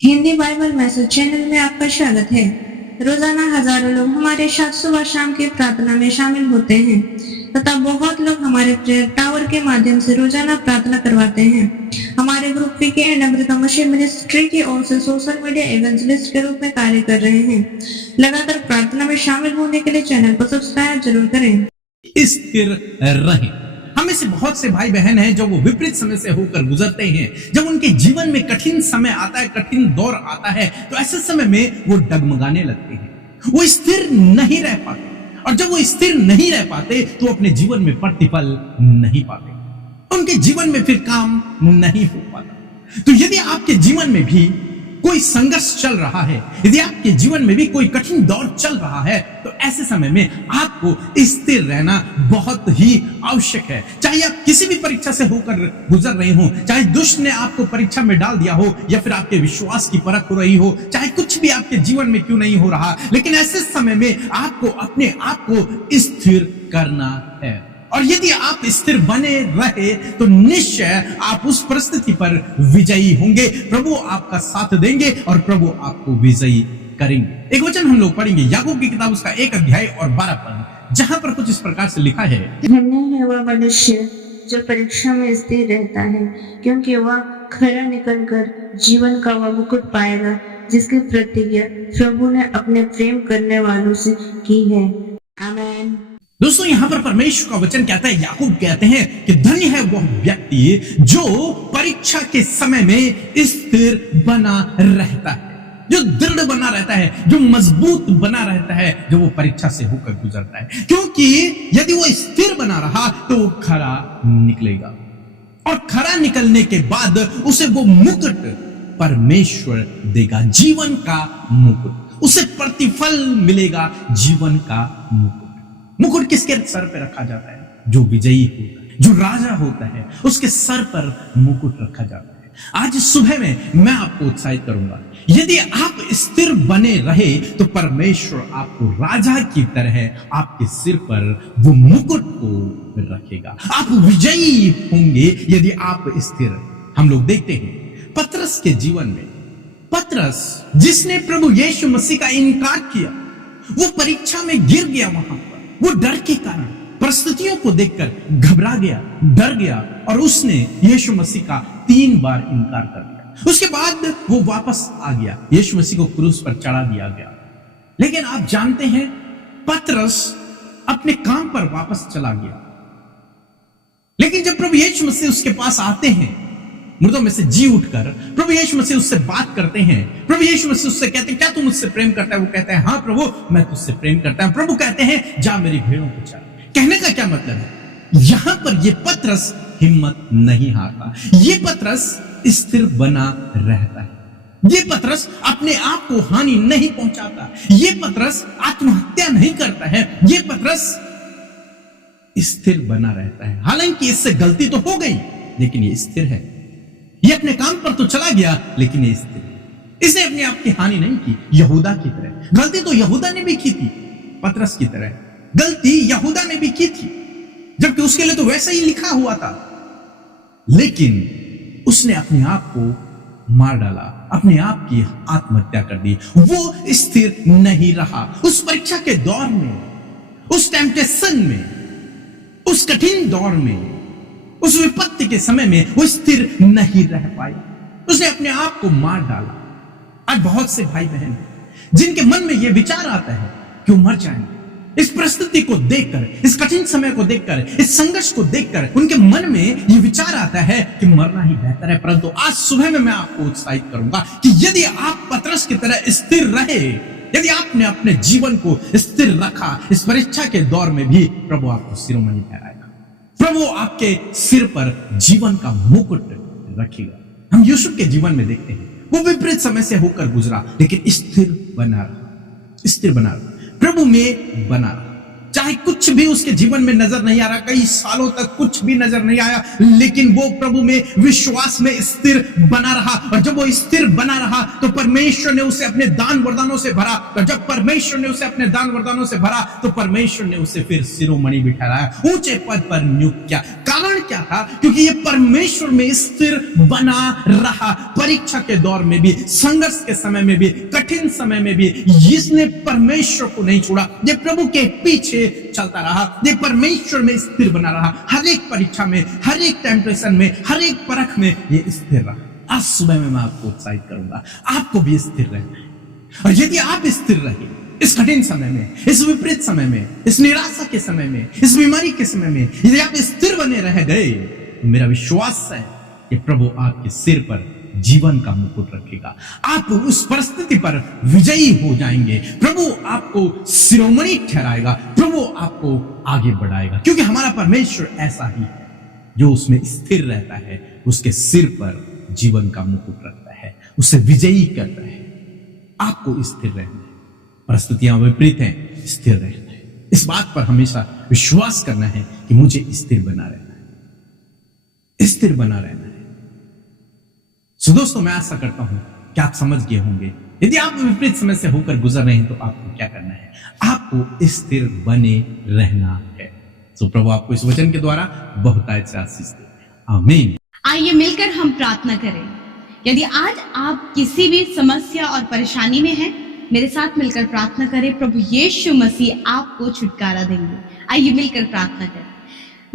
Hindi Bible message channel में आपका स्वागत है। रोजाना हजारों लोग हमारे साथ सुबह शाम की प्रार्थना में शामिल होते हैं तथा बहुत लोग हमारे प्रेयर टावर के माध्यम से रोजाना प्रार्थना करवाते हैं। हमारे group PK and Amrita Masih ministry की ओर से सोशल मीडिया एवेंजलिस्ट के रूप में कार्य कर रहे हैं। लगातार प्रार्थना में शामिल होने के लिए चैनल को सब्सक्राइब जरूर करें। स्थिर रहें। हमें से बहुत से भाई बहन हैं जो वो विपरीत समय से होकर गुजरते हैं। जब उनके जीवन में कठिन समय आता है, कठिन दौर आता है, तो ऐसे समय में वो डगमगाने लगते हैं, वो स्थिर नहीं रह पाते। और जब वो स्थिर नहीं रह पाते तो अपने जीवन में प्रतिफल नहीं पाते, उनके जीवन में फिर काम नहीं हो पाता। तो यदि आपके जीवन में भी कोई संघर्ष चल रहा है, यदि आपके जीवन में भी कोई कठिन दौर चल रहा है, तो ऐसे समय में आपको स्थिर रहना बहुत ही आवश्यक है। चाहे आप किसी भी परीक्षा से होकर गुजर रहे हो, चाहे दुष्ट ने आपको परीक्षा में डाल दिया हो, या फिर आपके विश्वास की परख हो रही हो, चाहे कुछ भी आपके जीवन में क्यों नहीं हो रहा, लेकिन ऐसे समय में आपको अपने आप को स्थिर करना है। और यदि आप स्थिर बने रहे तो निश्चय आप उस परिस्थिति पर विजयी होंगे। प्रभु आपका साथ देंगे और प्रभु आपको विजयी करेंगे। एक वचन हम लोग पढ़ेंगे याकूब की किताब उसका 1 अध्याय और 12 पद, जहां पर कुछ इस प्रकार से लिखा है, धन्य है वह मनुष्य जो परीक्षा में स्थिर रहता है, क्योंकि वह खरा निकलकर जीवन का वह मुकुट पाएगा जिसकी प्रतिज्ञा प्रभु ने अपने प्रेम करने वालों से की है। आमीन। दोस्तों, यहां पर परमेश्वर का वचन कहता है, याकूब कहते हैं कि धन्य है वह व्यक्ति जो परीक्षा के समय में स्थिर बना रहता है, जो दृढ़ बना रहता है, जो मजबूत बना रहता है, जो वो परीक्षा से होकर गुजरता है। क्योंकि यदि वो स्थिर बना रहा तो वो खरा निकलेगा, और खरा निकलने के बाद उसे वो मुकुट परमेश्वर देगा, जीवन का मुकुट, उसे प्रतिफल मिलेगा, जीवन का मुकुट। मुकुट किसके सर पे रखा जाता है? जो विजयी होता है, जो राजा होता है, उसके सर पर मुकुट रखा जाता है। आज सुबह में मैं आपको उत्साहित करूंगा, यदि आप स्थिर बने रहे तो परमेश्वर आपको राजा की तरह आपके सिर पर वो मुकुट को रखेगा। आप विजयी होंगे यदि आप स्थिर। हम लोग देखते हैं पतरस के जीवन में, पतरस जिसने प्रभु यीशु मसीह का इनकार किया, वो परीक्षा में गिर गया। वहां पर वो डर के कारण, परिस्थितियों को देखकर घबरा गया, डर गया, और उसने यीशु मसीह का 3 बार इनकार कर दिया। उसके बाद वो वापस आ गया, यीशु मसीह को क्रूस पर चढ़ा दिया गया। लेकिन आप जानते हैं पतरस अपने काम पर वापस चला गया। लेकिन जब प्रभु यीशु मसीह उसके पास आते हैं, मुर्दों में से जी उठकर प्रभु यीशु मसीह उससे बात करते हैं। प्रभु यीशु मसीह उससे कहते हैं, क्या तू मुझसे प्रेम करता है? वो कहता है, हाँ प्रभु, मैं तुझसे प्रेम करता हूं। प्रभु कहते हैं, जा मेरी भेड़ों को चरा। कहने का क्या मतलब है? यहां पर ये पतरस हिम्मत नहीं हारता, ये पतरस स्थिर बना रहता है, ये पतरस अपने आप को हानि नहीं पहुंचाता, ये पतरस आत्महत्या नहीं करता है, ये पतरस स्थिर बना रहता है। हालांकि इससे गलती तो हो गई, लेकिन ये स्थिर है। ये अपने काम पर तो चला गया, लेकिन ये स्थिर है। इसने अपने आप की हानि नहीं की, यहूदा की तरह। गलती तो यहूदा ने भी की थी, पतरस की तरह गलती यहूदा ने भी की थी, जबकि उसके लिए तो वैसा ही लिखा हुआ था। लेकिन उसने अपने आप को मार डाला, अपने आप की आत्महत्या कर दी। वो स्थिर नहीं रहा उस परीक्षा के दौर में, उस टेम्पटेशन में, उस कठिन दौर में, उस विपत्ति के समय में वो स्थिर नहीं रह पाई, उसने अपने आप को मार डाला। आज बहुत से भाई बहन जिनके मन में यह विचार आता है कि वो मर जाएंगे। इस परिस्थिति को देखकर, इस कठिन समय को देखकर, इस संघर्ष को देखकर उनके मन में यह विचार आता है कि मरना ही बेहतर है। परंतु आज सुबह में मैं आपको उत्साहित करूंगा कि यदि आप पतरस की तरह स्थिर रहे, यदि आपने अपने जीवन को स्थिर रखा, इस परीक्षा के दौर में भी प्रभु आपको शिरोमणि ठहराएगा, प्रभु आपके सिर पर जीवन का मुकुट रखेगा। हम यूसुफ के जीवन में देखते हैं, वो विपरीत समय से होकर गुजरा, लेकिन स्थिर बना रहा, स्थिर बना रहा, प्रभु में बना रहा। चाहे कुछ भी उसके जीवन में नजर नहीं आ रहा, कई सालों तक कुछ भी नजर नहीं आया, लेकिन वो प्रभु में, विश्वास में स्थिर बना रहा। और जब वो स्थिर बना रहा तो परमेश्वर ने उसे अपने दान वरदानों से भरा, और जब परमेश्वर ने उसे अपने दान वरदानों से भरा तो परमेश्वर ने उसे फिर शिरोमणि भी ठहराया, ऊंचे पद पर नियुक्त किया। कारण क्या क्या था? क्योंकि ये परमेश्वर में स्थिर बना रहा। परीक्षा के दौर में भी, संघर्ष के समय में भी, कठिन समय में भी इसने परमेश्वर को नहीं छोड़ा। ये प्रभु के पीछे चलता रहा, ये परमेश्वर में स्थिर बना रहा। हर एक परीक्षा में, हर एक टेम्पटेशन में, हर एक परख में ये स्थिर रहा। आज सुबह में मैं आपको उत्साहित करूंगा, आपको भी स्थिर रहना है। और यदि आप स्थिर रहे इस कठिन समय में, इस विपरीत समय में, इस निराशा के समय में, इस बीमारी के समय में, यदि आप स्थिर बने रह गए, तो मेरा विश्वास है कि प्रभु आपके सिर पर जीवन का मुकुट रखेगा। आप उस परिस्थिति पर विजयी हो जाएंगे। प्रभु आपको शिरोमणि ठहराएगा, प्रभु आपको आगे बढ़ाएगा, क्योंकि हमारा परमेश्वर ऐसा ही है। जो उसमें स्थिर रहता है, उसके सिर पर जीवन का मुकुट रखता है, उसे विजयी करता है। आपको स्थिर रहना है। परिस्थितियां विपरीत हैं, स्थिर रहना है। इस बात पर हमेशा विश्वास करना है कि मुझे स्थिर बना रहना है, स्थिर बना रहना है। सो दोस्तों, मैं आशा करता हूं कि आप समझ गए होंगे। यदि आप विपरीत समय से होकर गुजर रहे हैं तो आपको क्या करना है? आपको स्थिर बने रहना है। सो प्रभु आपको इस वचन के द्वारा बहुतायत से आशीष दे। आमीन। आइए मिलकर हम प्रार्थना करें। यदि आज आप किसी भी समस्या और परेशानी में हैं, मेरे साथ मिलकर प्रार्थना करें। प्रभु यीशु मसीह आपको छुटकारा देंगे। आइए मिलकर प्रार्थना करें।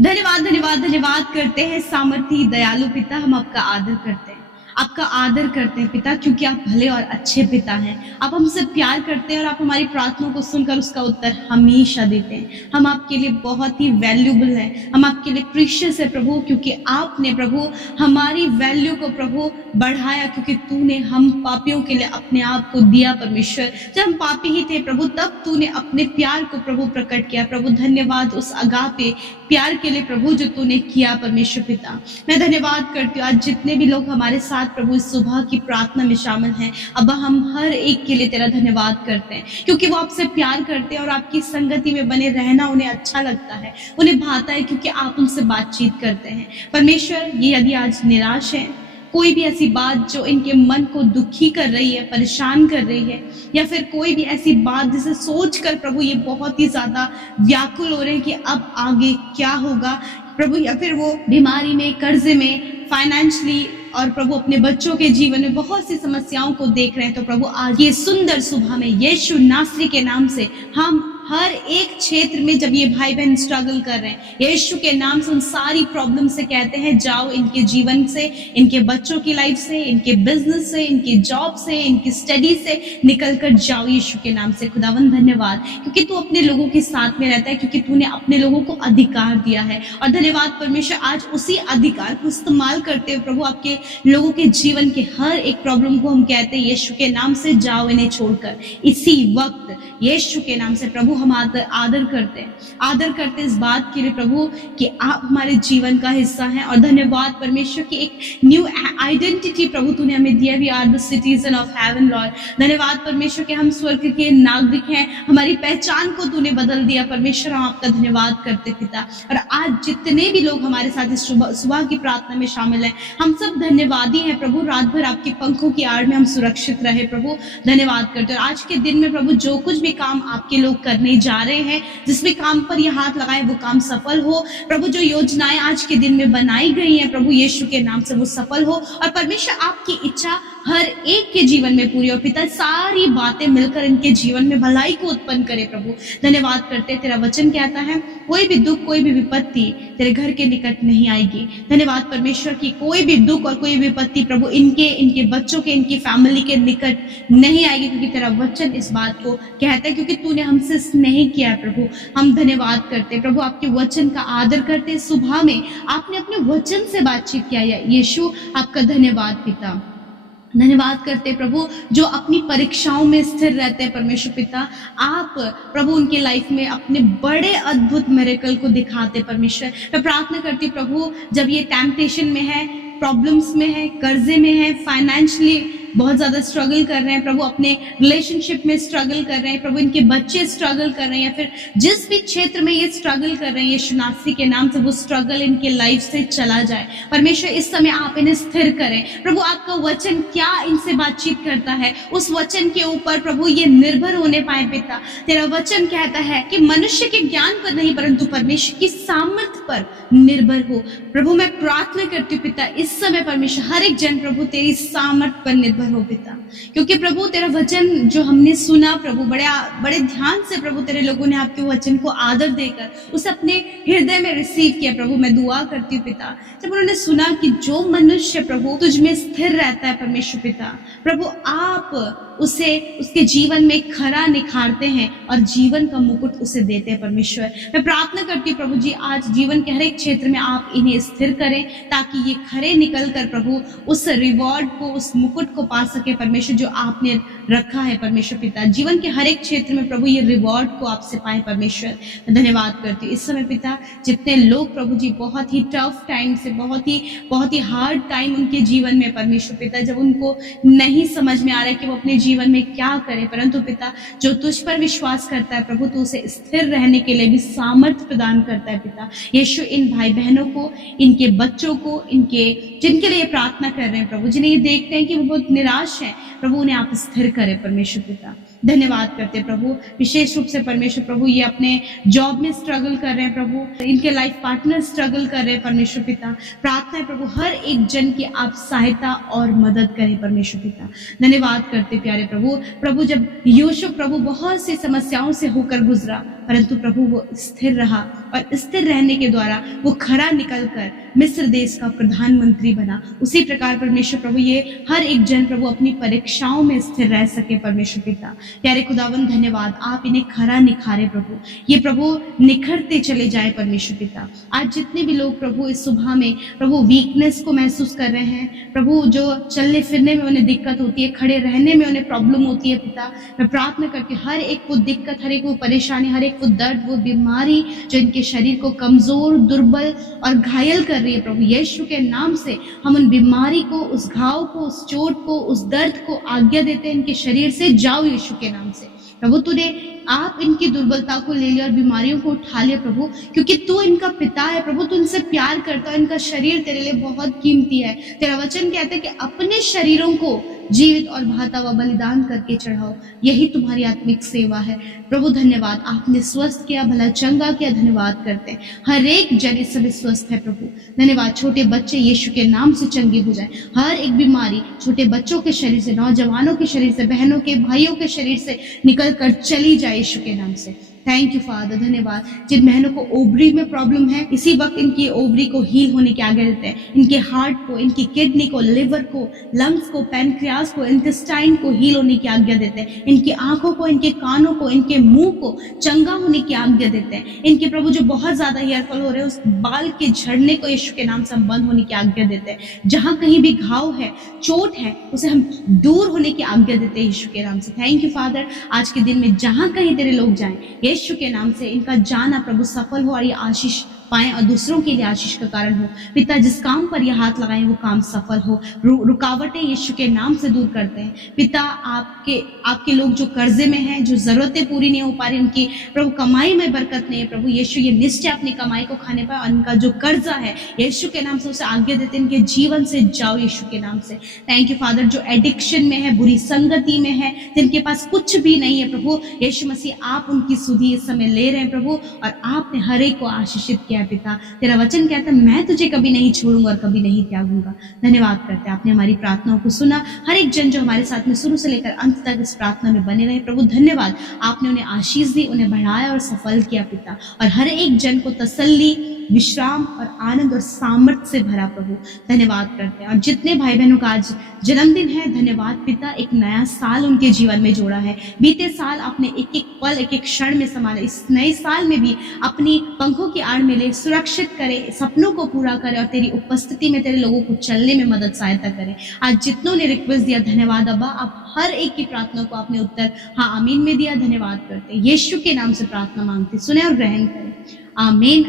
धन्यवाद धन्यवाद धन्यवाद करते हैं सामर्थी दयालु पिता, हम आपका आदर करते हैं, आपका आदर करते हैं पिता, क्योंकि आप भले और अच्छे पिता हैं। आप हमसे प्यार करते हैं और आप हमारी प्रार्थनाओं को सुनकर उसका उत्तर हमेशा देते हैं। हम आपके लिए बहुत ही वैल्यूबल हैं, हम आपके लिए प्रीशियस है प्रभु, क्योंकि आपने प्रभु हमारी वैल्यू को प्रभु बढ़ाया, क्योंकि तूने हम पापियों के लिए अपने आप को दिया परमेश्वर। जब हम पापी ही थे प्रभु, तब तूने अपने प्यार को प्रभु प्रकट किया। प्रभु धन्यवाद उस अगापे प्यार के लिए प्रभु जो तूने किया परमेश्वर पिता। मैं धन्यवाद करती हूँ आज जितने भी लोग हमारे साथ प्रभु इस सुबह की प्रार्थना में शामिल हैं, अब हम हर एक के लिए तेरा धन्यवाद करते हैं, क्योंकि वो आपसे प्यार करते हैं और आपकी संगति में बने रहना उन्हें अच्छा लगता है, उन्हें भाता है, क्योंकि आप उनसे बातचीत करते हैं परमेश्वर। ये यदि आज निराश है, कोई भी ऐसी बात जो इनके मन को दुखी कर रही है, परेशान कर रही है, या फिर कोई भी ऐसी बात जिसे सोचकर प्रभु ये बहुत ही ज्यादा व्याकुल हो रहे हैं कि अब आगे क्या होगा प्रभु, या फिर वो बीमारी में, कर्जे में, फाइनेंशियली और प्रभु अपने बच्चों के जीवन में बहुत सी समस्याओं को देख रहे हैं, तो प्रभु आज ये सुंदर सुबह में यीशु नासरी के नाम से हम हर एक क्षेत्र में जब ये भाई बहन स्ट्रगल कर रहे हैं, यीशु के नाम से उन सारी प्रॉब्लम से कहते हैं जाओ, इनके जीवन से, इनके बच्चों की लाइफ से, इनके बिजनेस से, इनके जॉब से, इनकी स्टडी से निकल कर जाओ यीशु के नाम से। खुदावंद धन्यवाद, क्योंकि तू अपने लोगों के साथ में रहता है, क्योंकि तूने अपने लोगों को अधिकार दिया है। और धन्यवाद परमेश्वर, आज उसी अधिकार को इस्तेमाल करते हुए प्रभु आपके लोगों के जीवन के हर एक प्रॉब्लम को हम कहते हैं यीशु के नाम से जाओ, इन्हें छोड़कर इसी वक्त यीशु के नाम से प्रभु हम आदर करते हैं इस बात के लिए प्रभु कि आप हमारे जीवन का हिस्सा हैं। और धन्यवाद परमेश्वर की एक न्यू आइडेंटिटी प्रभु तूने हमें दिया, we are the citizen of heaven Lord. धन्यवाद परमेश्वर के हम स्वर्ग के नागरिक हैं, हमारी पहचान को तूने बदल दिया परमेश्वर, हम आपका धन्यवाद करते पिता। और आज जितने भी लोग हमारे साथ इस सुबह की प्रार्थना में शामिल हैं, हम सब धन्यवादी हैं प्रभु। रात भर आपके पंखों की आड़ में हम सुरक्षित रहे प्रभु, धन्यवाद करते। और आज के दिन में प्रभु जो कुछ भी काम आपके लोग करने जा रहे हैं, जिस भी काम पर ये हाथ लगाए वो काम सफल हो प्रभु। जो योजनाएं आज के दिन में बनाई गई हैं प्रभु यीशु के नाम से वो सफल हो। और परमेश्वर आपकी इच्छा हर एक के जीवन में पूरी हो पिता, सारी बातें मिलकर इनके जीवन में भलाई को उत्पन्न करे प्रभु। धन्यवाद करते, तेरा वचन कहता है कोई भी दुख, कोई भी विपत्ति तेरे घर के निकट नहीं आएगी। धन्यवाद परमेश्वर की कोई भी दुख और कोई विपत्ति प्रभु इनके बच्चों के, इनकी फैमिली के निकट नहीं आएगी, क्योंकि तेरा वचन इस बात को कहता है, क्योंकि तूने हमसे स्नेह किया है प्रभु। हम धन्यवाद करते प्रभु, आपके वचन का आदर करते। सुबह में आपने अपने वचन से बातचीत किया है यीशु, आपका धन्यवाद पिता। धन्यवाद करते प्रभु जो अपनी परीक्षाओं में स्थिर रहते हैं परमेश्वर पिता, आप प्रभु उनके लाइफ में अपने बड़े अद्भुत मिरेकल को दिखाते परमेश्वर। मैं प्रार्थना करती हूँ प्रभु, जब ये टेम्पटेशन में है, प्रॉब्लम्स में है, कर्जे में है, फाइनेंशियली बहुत ज्यादा स्ट्रगल कर रहे हैं प्रभु, अपने रिलेशनशिप में स्ट्रगल कर रहे हैं प्रभु, इनके बच्चे स्ट्रगल कर रहे हैं, या फिर जिस भी क्षेत्र में ये स्ट्रगल कर रहे हैं यीशु नासरी के नाम से वो स्ट्रगल इनके लाइफ से चला जाए परमेश्वर। इस समय आप इन्हें स्थिर करें प्रभु। आपका वचन क्या इनसे बातचीत करता है, उस वचन के ऊपर प्रभु ये निर्भर होने पाए पिता। तेरा वचन कहता है कि मनुष्य के ज्ञान पर नहीं परंतु परमेश्वर की सामर्थ पर निर्भर हो। प्रभु मैं प्रार्थना करती हूँ पिता, इस समय परमेश्वर हर एक जन प्रभु तेरी सामर्थ पर निर्भर हो पिता, क्योंकि प्रभु तेरा वचन जो हमने सुना प्रभु बड़े ध्यान से प्रभु तेरे लोगों ने आपके वचन को आदर देकर उसे अपने हृदय में रिसीव किया। प्रभु मैं दुआ करती हूँ पिता, जब उन्होंने सुना कि जो मनुष्य प्रभु तुझ में स्थिर रहता है परमेश्वर पिता, प्रभु आप उसे उसके जीवन में खरा निखारते हैं और जीवन का मुकुट उसे देते हैं परमेश्वर। मैं प्रार्थना करती हूँ प्रभु जी, आज जीवन के हर एक क्षेत्र में आप इन्हें स्थिर करें ताकि ये खरे निकल कर प्रभु उस रिवॉर्ड को, उस मुकुट को पा सके परमेश्वर जो आपने रखा है परमेश्वर पिता। जीवन के हर एक क्षेत्र में प्रभु ये रिवॉर्ड को आपसे पाए परमेश्वर। मैं धन्यवाद करती हूँ इस समय पिता, जितने लोग प्रभु जी बहुत ही टफ टाइम से, बहुत ही हार्ड टाइम उनके जीवन में परमेश्वर पिता, जब उनको नहीं समझ में आ रहा है कि वो अपने जीवन में क्या करें, परंतु पिता जो तुझ पर विश्वास करता है प्रभु, तो उसे स्थिर रहने के लिए भी सामर्थ्य प्रदान करता है पिता। यीशु इन भाई बहनों को, इनके बच्चों को, जिनके लिए प्रार्थना कर रहे हैं प्रभु, जिन्हें ये देखते हैं कि वो बहुत निराश है प्रभु, उन्हें आप स्थिर करें परमेश्वर पिता। धन्यवाद करते हैं प्रभु, विशेष रूप से परमेश्वर प्रभु ये अपने जॉब में स्ट्रगल कर रहे हैं प्रभु, इनके लाइफ पार्टनर स्ट्रगल कर रहे हैं परमेश्वर पिता। प्रार्थना है प्रभु हर एक जन की आप सहायता और मदद करें परमेश्वर पिता। धन्यवाद करते प्यारे प्रभु जब यूसुफ प्रभु बहुत सी समस्याओं से होकर गुजरा, परंतु प्रभु वो स्थिर रहा और स्थिर रहने के द्वारा वो खरा निकलकर मिस्र देश का प्रधानमंत्री बना। उसी प्रकार परमेश्वर प्रभु ये हर एक जन प्रभु अपनी परीक्षाओं में स्थिर रह सके परमेश्वर पिता। प्यारे खुदावन धन्यवाद, आप इन्हें खरा निखारे प्रभु, ये प्रभु निखरते चले जाए परमेश्वर पिता। आज जितने भी लोग प्रभु इस सुबह में प्रभु वीकनेस को महसूस कर रहे हैं प्रभु, जो चलने फिरने में उन्हें दिक्कत होती है, खड़े रहने में उन्हें प्रॉब्लम होती है पिता, मैं प्रार्थना करती हूँ हर एक वो दिक्कत, हर एक वो परेशानी, हर एक वो दर्द, वो बीमारी जो इनके शरीर को कमजोर, दुर्बल और घायल कर रही है प्रभु, यीशु के नाम से हम उन बीमारी को, उस घाव को, उस चोट को, उस दर्द को आज्ञा देते हैं इनके शरीर से, जाओ यीशु के नाम से प्रभु। तूने आप इनकी दुर्बलता को ले लिया और बीमारियों को उठा लिया प्रभु, क्योंकि तू इनका पिता है प्रभु, तू इनसे प्यार करता है, इनका शरीर तेरे लिए बहुत कीमती है। तेरा वचन कहता है कि अपने शरीरों को जीवित और भाता हुआ बलिदान करके चढ़ाओ, यही तुम्हारी आत्मिक सेवा है प्रभु। धन्यवाद, आपने स्वस्थ किया, भला चंगा किया, धन्यवाद करते हैं। हर एक जन इस समय स्वस्थ है प्रभु, धन्यवाद। छोटे बच्चे यीशु के नाम से चंगे हो जाए, हर एक बीमारी छोटे बच्चों के शरीर से, नौजवानों के शरीर से, बहनों के, भाइयों के शरीर से निकल कर चली जाए यीशु के नाम से। थैंक यू फादर, धन्यवाद। जिन बहनों को ओवरी में प्रॉब्लम है, इसी वक्त इनकी ओवरी को हील होने की आज्ञा देते हैं, इनके हार्ट को, इनकी किडनी को, लिवर को, लंग्स को, पैनक्रियास को, इंटेस्टाइन को हील होने की आज्ञा देते हैं, इनकी आंखों को, इनके कानों को, इनके मुंह को चंगा होने की आज्ञा देते हैं। इनके प्रभु जो बहुत ज्यादा हेयर फॉल हो रहे हैं, उस बाल के झड़ने को यीशु के नाम से हम बंद होने की आज्ञा देते हैं। जहां कहीं भी घाव है, चोट है, उसे हम दूर होने की आज्ञा देते हैं यीशु के नाम से। थैंक यू फादर, आज के दिन में जहां कहीं तेरे लोग जाएं, यीशु के नाम से इनका जाना प्रभु सफल हो और ये आशीष पाएं और दूसरों के लिए आशीष का कारण हो। पिता जिस काम पर ये हाथ लगाएं वो काम सफल हो, रुकावटें यीशु के नाम से दूर करते हैं। पिता आपके लोग जो कर्जे में हैं, जो जरूरतें पूरी नहीं हो पा रही, उनकी प्रभु कमाई में बरकत नहीं है प्रभु, यीशु ये निश्चय अपनी कमाई को खाने पाए और उनका जो कर्जा है यीशु के नाम से उसे आज्ञा देते हैं, इनके जीवन से जाओ यीशु के नाम से। थैंक यू फादर, जो एडिक्शन में है, बुरी संगति में है, जिनके पास कुछ भी नहीं है प्रभु, यीशु मसीह आप उनकी सुधि इस समय ले रहे हैं प्रभु, और आपने हर एक को आशीषित किया पिता। तेरा वचन कहता है मैं तुझे कभी नहीं छोड़ूंगा और कभी नहीं त्यागूंगा। धन्यवाद करते हैं, आपने हमारी प्रार्थनाओं को सुना। हर एक जन जो हमारे साथ में शुरू से लेकर अंत तक इस प्रार्थना में बने रहे प्रभु, धन्यवाद, आपने उन्हें आशीष दी, उन्हें बढ़ाया और सफल किया पिता, और हर एक जन को तसल्ली, विश्राम और आनंद और सामर्थ्य से भरा प्रभु। धन्यवाद करते हैं। और जितने भाई बहनों का आज जन्मदिन है, धन्यवाद पिता, एक नया साल उनके जीवन में जोड़ा है। बीते साल आपने एक एक पल, एक एक क्षण में संभाला, इस नए साल में भी अपनी पंखों की आड़ में ले, सुरक्षित करे, सपनों को पूरा करे और तेरी उपस्थिति में तेरे लोगों को चलने में मदद सहायता करे। आज जितनों ने रिक्वेस्ट दिया, धन्यवाद अब्बा, आप हर एक की प्रार्थना को आपने उत्तर हाँ आमीन में दिया। धन्यवाद करते, यीशु के नाम से प्रार्थना मांगते, सुने और ग्रहण करें। आमीन।